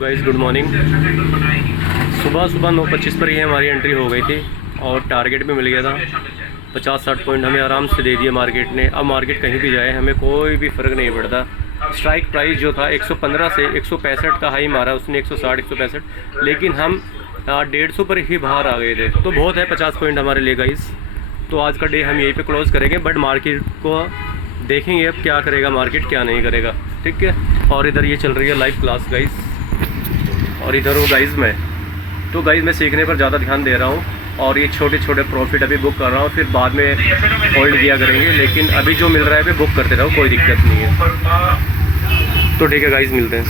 Guys good morning. सुबह 9:25 पर ही हमारी एंट्री हो गई थी और टारगेट भी मिल गया था। 50-60 पॉइंट हमें आराम से दे दिए मार्केट ने। अब मार्केट कहीं भी जाए हमें कोई भी फ़र्क नहीं पड़ता। स्ट्राइक प्राइस जो था 115 से 165 का हाई मारा उसने, 160 165, लेकिन हम 150 पर ही बाहर आ गए थे। तो बहुत है 50 पॉइंट हमारे लिए गाइस। तो आज का डे हम यहीं पे क्लोज़ करेंगे, बट मार्केट को देखेंगे अब क्या करेगा मार्केट, क्या नहीं करेगा। ठीक है। और इधर ये चल रही है लाइव क्लास गाइस, और इधर हूँ गाइस मैं। तो गाइस मैं सीखने पर ज़्यादा ध्यान दे रहा हूँ और ये छोटे छोटे प्रॉफिट अभी बुक कर रहा हूँ, फिर बाद में होल्ड किया करेंगे। लेकिन अभी जो मिल रहा है अभी बुक करते रहो, कोई दिक्कत नहीं है। तो ठीक है गाइस, मिलते हैं।